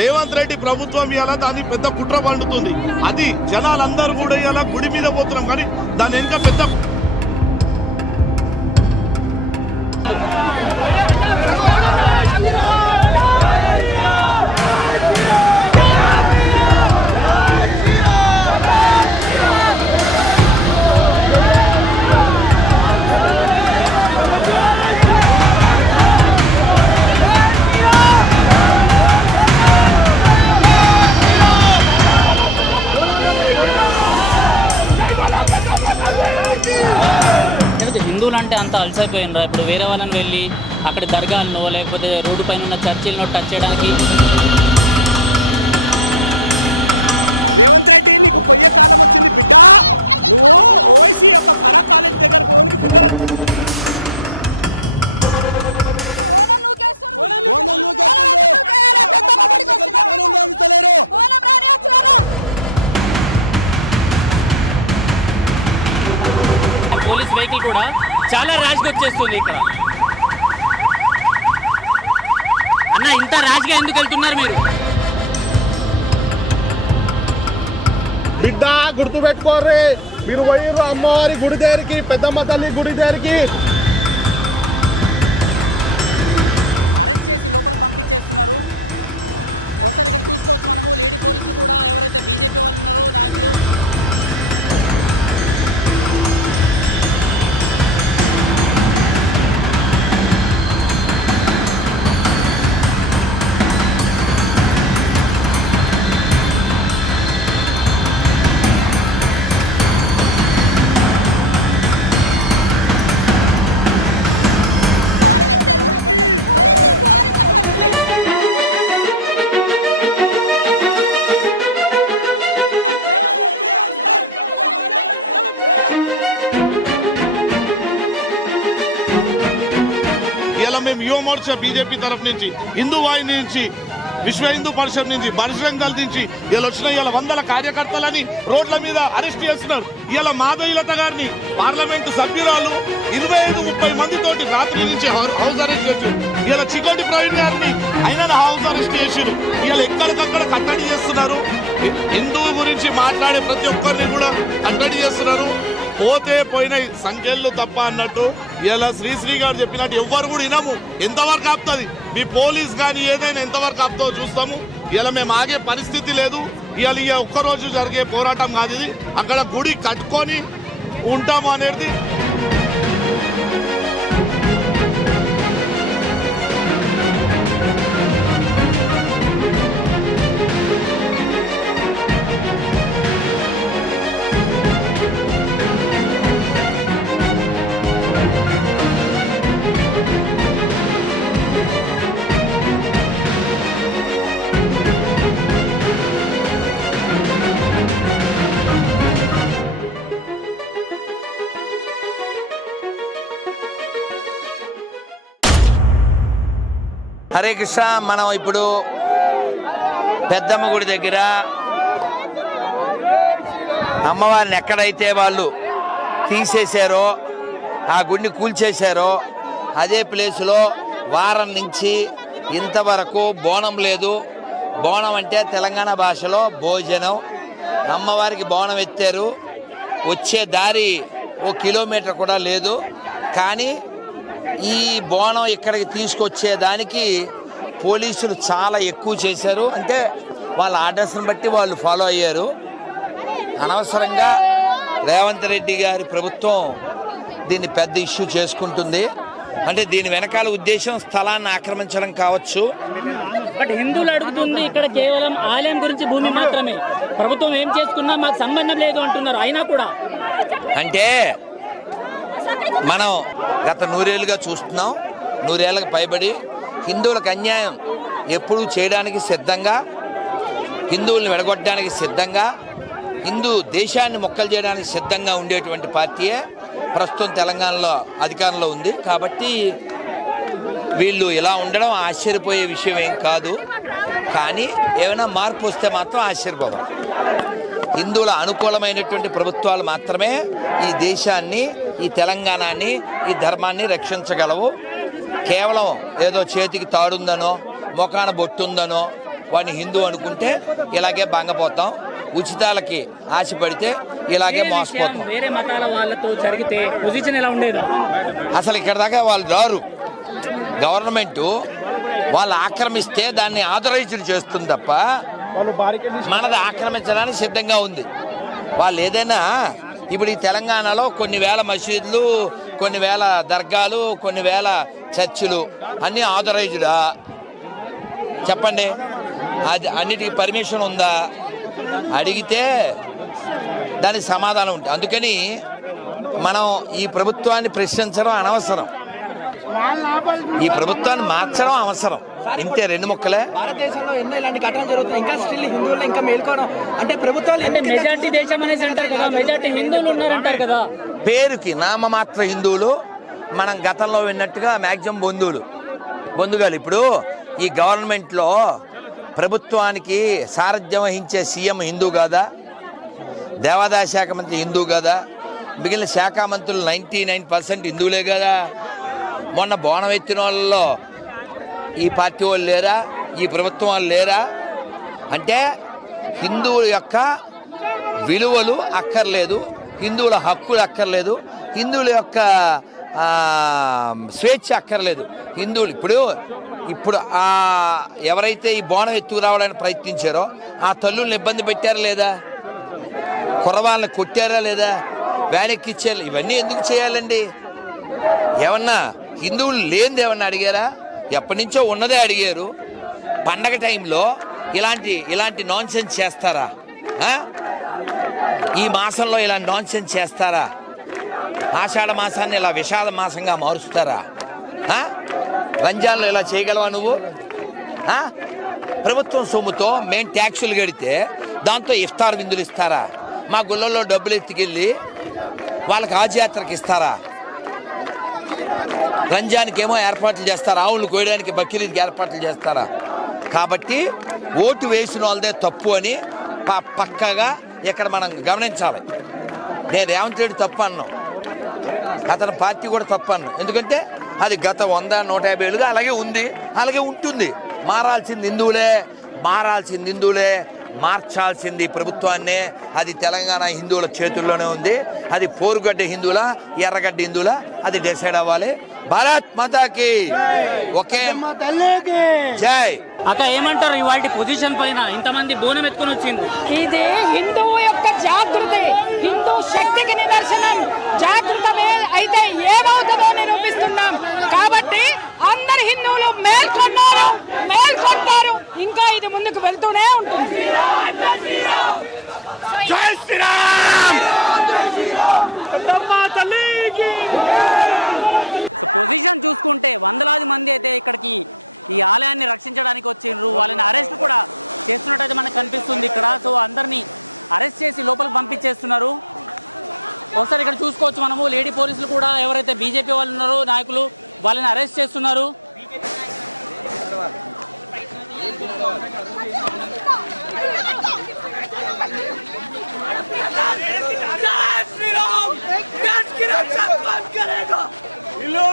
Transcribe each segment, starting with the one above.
రేవంత్ రెడ్డి ప్రభుత్వం ఇవాళ దాని పెద్ద కుట్ర పండుతుంది. అది జనాలందరూ కూడా ఇవాళ గుడి మీద పోతున్నాం. కానీ దాని వెనుక పెద్ద అంత అలసైపోయినరా? ఇప్పుడు వేరే వాళ్ళని వెళ్ళి అక్కడ దర్గాలను లేకపోతే రోడ్డు పైన ఉన్న చర్చిలను టచ్ చేయడానికి? రేవంత్ రెడ్డి నీకు పొయ్యే కాలం వచ్చింది బిడ్డ. నువ్వు ఓవైసీ యొక్క ఫరా కాలేజ్ దగ్గర పోనికి గుద్దల? పోలీస్ వెహికల్ కూడా చాలా ర్యాష్గా వచ్చేస్తుంది ఇక్కడ. అన్న ఇంత ర్యాష్గా ఎందుకు వెళ్తున్నారు మీరు? బిడ్డ గుర్తు పెట్టుకోర్రి మీరు పోయిర్రు అమ్మవారి గుడి దగ్గరికి పెద్దమ్మ తల్లి గుడి దగ్గరికి. అరెస్ట్ చేసి లోపలికి పంపించేస్తున్నారు. ఒకసారి ఇక్కడ చూసుకోవచ్చు మనము. లేడీ పోలీసులు కూడా ఎవరైతే బీజేపీ వాళ్ళు ఉన్నారో నాయకులు పోలీసులు ఫోన్ ఇంకా పట్టుబెట్టి. ఇలా మేము యువ మోర్చా బీజేపీ తరఫు నుంచి హిందూ వాహిని నుంచి విశ్వ హిందూ పరిషత్ నుంచి పరిశ్రమ దళ్ నుంచి ఇలా వచ్చిన ఇలా వందల కార్యకర్తలని రోడ్ల మీద అరెస్ట్ చేస్తున్నారు. ఇలా మాధవీలత గారిని పార్లమెంటు సభ్యురాలు ఇరవై ఐదు ముప్పై మందితోటి రాత్రి నుంచి హౌస్ అరెస్ట్ చేశారు ఇలా చికోటి ప్రవీణ్ గారిని అయినా హౌస్ అరెస్ట్ చేసారు. ఇలా ఎక్కడికక్కడ కట్టడి చేస్తున్నారు. హిందువు గురించి మాట్లాడే ప్రతి ఒక్కరిని కూడా కట్టడి చేస్తున్నారు. పోతే పోయినాయి సంఖ్యలు తప్ప అన్నట్టు ఇలా శ్రీశ్రీ గారు చెప్పినట్టు ఎవ్వరు కూడా వినము. ఎంతవరకు ఆపుతుంది? మీ పోలీస్ కానీ ఏదైనా ఎంతవరకు ఆపుతో చూస్తాము. ఇలా మేము ఆగే పరిస్థితి లేదు. ఇవాళ ఇక ఒక్కరోజు జరిగే పోరాటం కాదు ఇది. అక్కడ గుడి కట్టుకొని ఉంటాము అనేది హరే కృష్ణ మనం ఇప్పుడు పెద్దమ్మ గుడి దగ్గర అమ్మవారిని ఎక్కడైతే వాళ్ళు తీసేశారో ఆ గుడిని కూల్చేశారో అదే ప్లేసులో వారం నుంచి ఇంతవరకు బోనం లేదు. బోనం అంటే తెలంగాణ భాషలో భోజనం. అమ్మవారికి బోనం ఎత్తారు. వచ్చే దారి ఓ కిలోమీటర్ కూడా లేదు. కానీ ఈ బోనం ఇక్కడికి తీసుకొచ్చేదానికి పోలీసులు చాలా ఎక్కువ చేశారు. అంటే వాళ్ళ ఆర్డర్స్ని బట్టి వాళ్ళు ఫాలో అయ్యారు. అనవసరంగా రేవంత్ రెడ్డి గారి ప్రభుత్వం దీన్ని పెద్ద ఇష్యూ చేసుకుంటుంది. అంటే దీని వెనకాల ఉద్దేశం స్థలాన్ని ఆక్రమించడం కావచ్చు. బట్ హిందువులు అడుగుతుంది ఇక్కడ కేవలం ఆలయం గురించి భూమి మాత్రమే. ప్రభుత్వం ఏం చేసుకున్నా మాకు సంబంధం లేదు అంటున్నారు అయినా కూడా. అంటే మనం గత నూరేళ్ళుగా చూస్తున్నాం. నూరేళ్ళకి పైబడి హిందువులకు అన్యాయం ఎప్పుడూ చేయడానికి సిద్ధంగా హిందువుల్ని విడగొట్టడానికి సిద్ధంగా హిందూ దేశాన్ని మొక్కలు చేయడానికి సిద్ధంగా ఉండేటువంటి పార్టీయే ప్రస్తుతం తెలంగాణలో అధికారంలో ఉంది. కాబట్టి వీళ్ళు ఇలా ఉండడం ఆశ్చర్యపోయే విషయం ఏం కాదు. కానీ ఏమైనా మార్పు వస్తే మాత్రం ఆశ్చర్యపోవాలి. హిందువుల అనుకూలమైనటువంటి ప్రభుత్వాలు మాత్రమే ఈ దేశాన్ని ఈ తెలంగాణని ఈ ధర్మాన్ని రక్షించగలవు. కేవలం ఏదో చేతికి తాడుందనో మొఖాన బొట్టుందనో వాడిని హిందూ అనుకుంటే ఇలాగే బంగపోతాం ఉచితాలకి ఆశపడితే ఇలాగే మోసపోతాం. వేరే మతాల వాళ్ళతో జరిగితే పొజిషన్ ఎలా ఉండేది? అసలు ఇక్కడ దాకా వాళ్ళు రారు. గవర్నమెంట్ వాళ్ళు ఆక్రమిస్తే దాన్ని ఆథరైజ్డ్ చేస్తుంది తప్ప మనది ఆక్రమించడానికి సిద్ధంగా ఉంది. వాళ్ళు ఏదైనా ఇప్పుడు ఈ తెలంగాణలో కొన్ని వేల మసీదులు కొన్ని వేల దర్గాలు కొన్ని వేల చర్చిలు అన్నీ ఆథరైజ్డా చెప్పండి. అది అన్నిటికీ పర్మిషన్ ఉందా? అడిగితే దానికి సమాధానం ఉంటుంది. అందుకని మనం ఈ ప్రభుత్వాన్ని ప్రశ్నించడం అనవసరం. ఈ ప్రభుత్వాన్ని మార్చడం అవసరం. ఇంతే రెండు ముక్కలే? భారతదేశంలో ఎన్నో ఇలాంటి ఘటనలు జరుగుతున్నాయి. ఇంకా స్టిల్ హిందువులు ఇంకా మేల్కోవడం అంటే ప్రభుత్వాలు అంటే మెజార్టీ దేశం అనేసి అంటారు కదా మెజార్టీ హిందువులు ఉన్నారంటారు కదా. పేరుకి నామమాత్ర హిందువులు మనం గతంలో విన్నట్టుగా మ్యాక్సిమం బంధువులు. బంధుగాలు ఇప్పుడు ఈ గవర్నమెంట్లో ప్రభుత్వానికి సారథ్యం వహించే సీఎం హిందూ కాదా? దేవాదాయ శాఖ మంత్రి హిందూ కదా? మిగిలిన శాఖ మంత్రులు నైంటీ నైన్ పర్సెంట్ హిందువులే కదా? మొన్న బోనం ఎత్తిన వాళ్ళలో ఈ పార్టీ వాళ్ళు లేరా? ఈ ప్రభుత్వం వాళ్ళు లేరా? అంటే హిందువుల యొక్క విలువలు అక్కర్లేదు హిందువుల హక్కులు అక్కర్లేదు హిందువుల యొక్క స్వేచ్ఛ అక్కర్లేదు. హిందువులు ఇప్పుడు ఇప్పుడు ఆ ఎవరైతే ఈ బోనం ఎత్తుకు రావడానికి ప్రయత్నించారో ఆ తల్లుల్ని ఇబ్బంది పెట్టారా లేదా? కుర్రవాళ్ళని కొట్టారా లేదా? వ్యానెక్కిచ్చారు ఇవన్నీ ఎందుకు చేయాలండి? ఏమన్నా హిందువులు లేనిది ఏమన్నా అడిగారా? ఎప్పటి నుంచో ఉన్నదే అడిగారు. పండగ టైంలో ఇలాంటి ఇలాంటి నాన్ చేస్తారా? ఈ మాసంలో ఇలాంటి నాన్ చేస్తారా? ఆషాఢ మాసాన్ని ఇలా విషాద మాసంగా మారుస్తారా? రంజాన్లో ఇలా చేయగలవా నువ్వు? ప్రభుత్వం సొమ్ముతో మేము ట్యాక్సులు కడితే దాంతో ఇఫ్తార్ విందులు ఇస్తారా? మా గుళ్ళల్లో డబ్బులు ఎత్తుకెళ్ళి వాళ్ళకి ఆజయాత్రకు ఇస్తారా? రంజాన్కి ఏమో ఏర్పాట్లు చేస్తారా? ఆవులు కోయడానికి బక్రీద్కి ఏర్పాట్లు చేస్తారా? కాబట్టి ఓటు వేసిన వాళ్ళదే తప్పు అని పక్కగా ఇక్కడ మనం గమనించాలి. నేను రేవంత్ రెడ్డి తప్పు అన్నాం. అతని పార్టీ కూడా తప్పు అన్నాం. ఎందుకంటే అది గత వంద నూట యాభై ఏళ్ళుగా అలాగే ఉంది. అలాగే ఉంటుంది. మారాల్సింది హిందువులే మారాల్సింది హిందువులే మార్చాల్సింది ప్రభుత్వాన్నే. అది తెలంగాణ హిందువుల చేతుల్లోనే ఉంది. అది పోరుగడ్డ హిందువుల ఎర్రగడ్డ హిందువుల అది డిసైడ్ అవ్వాలి. భారత్ మాతాకి ఒకే జై అక్క ఏమంటారు ఇవాళ పొజిషన్ పైన? ఇంతమంది బోనం ఎత్తుకొని వచ్చింది ఇది హిందువు యొక్క జాగృతి హిందూ శక్తికి నిదర్శనం. జాగృతమే అయితే ఏమవుతుందో నిరూపిస్తున్నాం. కాబట్టి అందరు హిందువులు మేల్కొన్నారు మేల్కొంటారు. ఇంకా ఇది ముందుకు వెళ్తూనే ఉంటుంది. జై శ్రీరామ్. తల్లికి సో పొజిషన్ చూసుకుంటే వందలాది మంది అయితే ఇక్కడికి ఈ ఆలయాన్ని రక్షించడానికి వచ్చిండ్రు. వాళ్ళని అరెస్ట్ కూడా చేస్తున్నట్టయితే మనకు కనిపిస్తుంది ఇక్కడ. సో అందరినీ అరెస్ట్ చేసి లోపలికి పంపించేస్తున్నారు. ఒకసారి ఇక్కడ చూసుకోవచ్చు మనము. లేడీ పోలీసులు కూడా ఎవరైతే బీజేపీ వాళ్ళు ఉన్నారో నాయకులు వాళ్ళని అరెస్ట్ చేస్తున్నారు.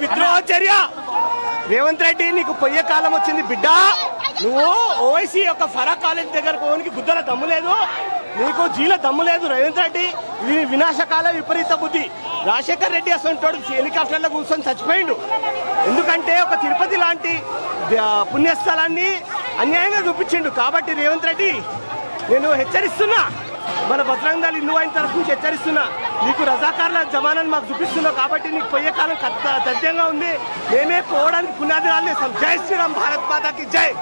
విద్రోహ చర్య. రేవంత్ రెడ్డి నీకు పొయ్యే కాలం వచ్చింది బిడ్డ. నువ్వు ఓవైసీ యొక్క ఫరా కాలేజ్ దగ్గర పోనికి గుద్దల దమ్ము లేదు. నీకు జీల దమ్ము లేదు రేవంత్ రెడ్డి. ఇది వినాశకాల విపరీత బుద్ధి. రాజశేఖర్ రెడ్డి అసంటోడు హెలికాప్టర్లో కూర్చొని చచ్చిపోయిండు. ఎందుకంటే ఒక తిరుపతి లాంటి పుణ్యస్థలాన్ని అన్యాయంగా చూపించిండు. కాబట్టి రేవంత్ రెడ్డి నేను హెచ్చరిస్తున్నా. మన భద్రంగా ఇల్లు అయిన తరఫు నుంచి హెచ్చరిస్తున్నా. నీకు రజాకార్ల జమానాన్ని మాకు చూపిస్తున్నావు కాబట్టి నీకు పోయే కాలం కత్త తథ్యంగా ఉంది. మేమే పోవడానికి పునాది రాలేసాం జై శ్రీరామ్ భారత్ మాతాకి జై.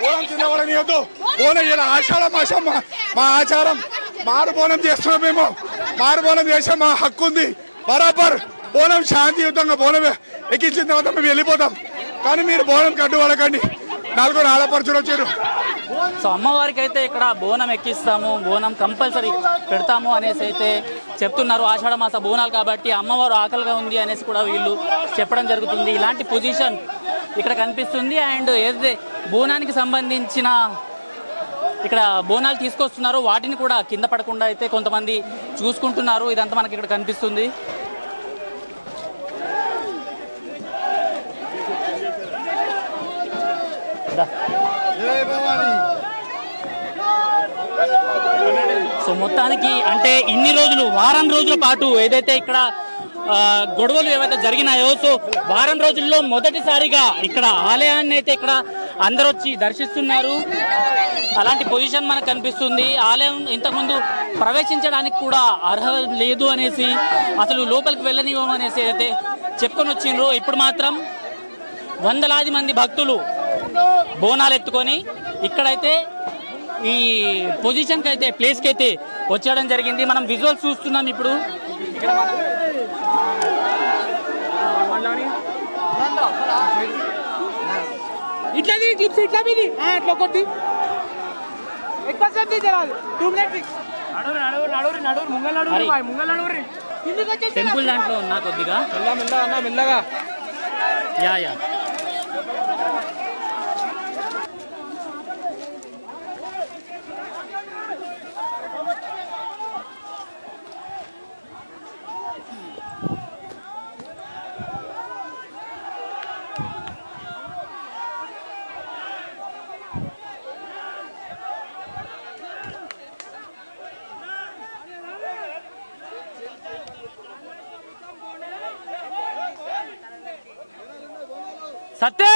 బోనం తినవాలని వద్దు. బోనం ఇలా ఆషాఢ మాసం మా- ఆచారం. మారుబోనం చేస్తున్నాం మేము. మారుబోనం చేసే మా హక్కు ఉంది. బరాబర్ బోనం శాంతియుతంగా బోనం ఎక్కించిన తర్వాత మేము వెళ్ళిపోతాం. కానీ మీరు బోనం కడ్డు పడకండి నలుగురు ఆడపరచులు వచ్చారు. సో అమ్మవారికి అయితే ఇక్కడ బోనం ఎక్కిస్తాము బోనం కంపల్సరీ పెడతాము అనేసి అయితే చెప్తున్నారు. ఆషాఢ మాస బోనాలు కాబట్టి అమ్మవారు ఆకలిగా ఉంది అనేసి కూడా వీళ్ళు చెప్పడం జరుగుతుంది. ఇలాంటి పొజిషన్ ఇక్కడ కనిపిస్తుంది. అండ్ ఏదైతే బోనానికి సంబంధించిన ఇక్కడ బోనాలు తీసుకొస్తున్నారు వాటిని కూడా కింద పడకుండా అయితే కొంతమంది చూసుకుంటున్నారు. ఇదంతా మనకి ఇక్కడ కనిపిస్తుంది. సో మొత్తానికి అంటే ఇన్ని రోజులు వారం రోజుల పాటు ఏదైతే ఇక్కడ గొడవలు ఏవైతే జరిగినాయో సో వారం రోజుల్లో మొదటిసారిగా ఇక్కడ ఆలయాన్ని అయితే ఇక్కడ అందరూ వచ్చి దర్శిస్తున్నారు. అలాంటి పొజిషన్ మనకు కనిపిస్తుంది. ఆలయం ఇంతకుముందు ప్రవేశించడానికి కూడా అర్హత లేదు అనేసి అసలు లోపలికి వెళ్ళనివ్వమనేసి అయితే చెప్పుకొని వచ్చిండ్రు. ఇప్పుడు మాత్రం వందలాది మంది భక్తులు బోనాలు ఎత్తుకొని ఇక్కడైతే ఈ పొజిషన్కి అయితే ప్లేస్కి అయితే వచ్చేయడం జరిగింది. మనం విజువల్స్ చూస్తున్నాం ఇప్పుడు. ఇట్లా క్లిప్స్ ఇట్లా మీది. అట్లా కొద్ది. ఎక్కువ సేపు తీసేరాదు టూ మినిట్స్ టెంపుల్ దాంట్లో ఉన్నా కొద్దిగా. మెల్లగా మెల్లగా అన్న మెల్లగా. Yeah yeah. సత్తే!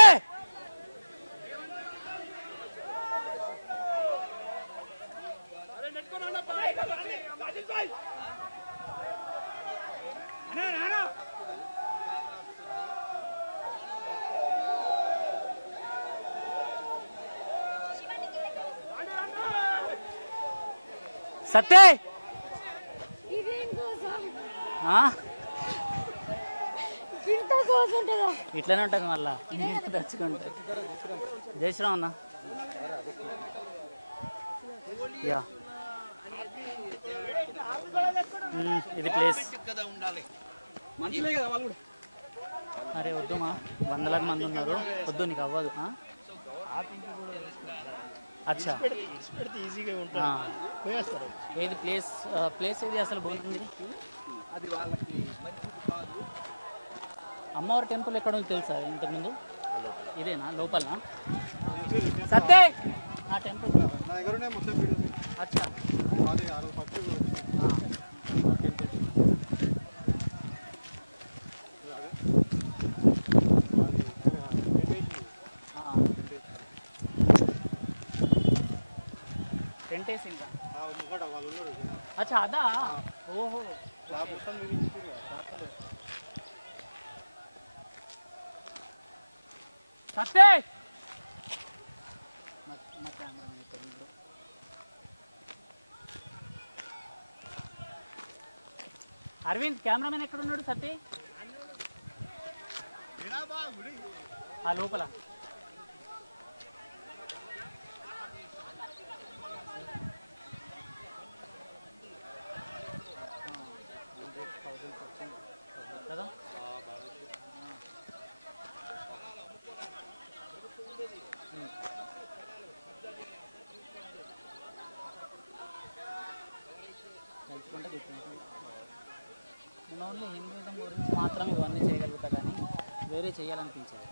సత్తే ఇదేం కోసం ఆ? ఇంత కోసం ఉంటుందా ఇట్లనే ఉంటుంది మళ్ళా. తెచ్చుకుంటే. జై శ్రీరామ్ అన్న. యా. ఇది ప్లేస్. అరే వద్దుమా వందలాది మంది ఉన్నారు. వద్దు నీకు అవ్వదు. అచ్చా. ఈజీగా ఏది ప్లేస్ ప్లేస్ ఏది అసలు బాగుంది అది వాళ్ళకి మంచిది కాదు అమ్మవారి టెంపుల్ ఎక్కడ ఉంది తెలుసా ఇంతకుముందు? ఇదేనా? లోపల సత్తే! ఆ టెంపుల్. అచ్చా. టెంట్ వేసి ఇంకా ముంగట వాళ్ళు ఉన్నారు. అచ్చా అదా? ఓహో. సత్తే. అరవింద్ కెమెరామెన్ ఎక్కడ ఉన్నాడు సత్తి ఆ లోపల కదా తెలుసుకుంటే గుర్తుంటుంది నేను ఓన్లీ హిందూయిజం గురించి మాత్రం ఇవన్నీ చేయగలుగుతా కానీ వేరే చేయాలనిపించేది.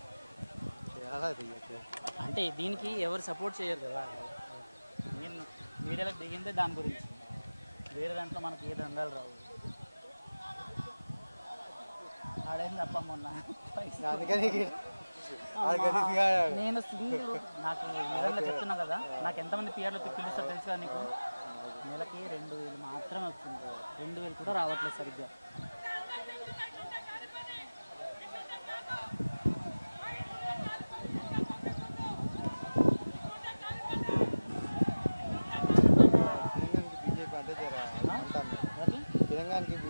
అంటే దీనికి ఎవరు సపోర్ట్ చేయరు కదా. నేను వీడియోలకు దిగిందే దాని గురించి. వేరే దాంట్లో మనకి ఏ దండాలు రావు. ఆడైంది తప్ప మొన్న? నేను సింగిల్. నాకు నిజంగా చెప్తున్నా కదా నాకు ఎంతమంది పిఆర్లు పిలుస్తారు తెలుసు కదా నీకు? నెలకి రెండు వేలు మాత్రమే వస్తుంది రెండు వేలు కూడా రావట్లేదు సరిగ్గా. తెలంగాణకి బీజేపీ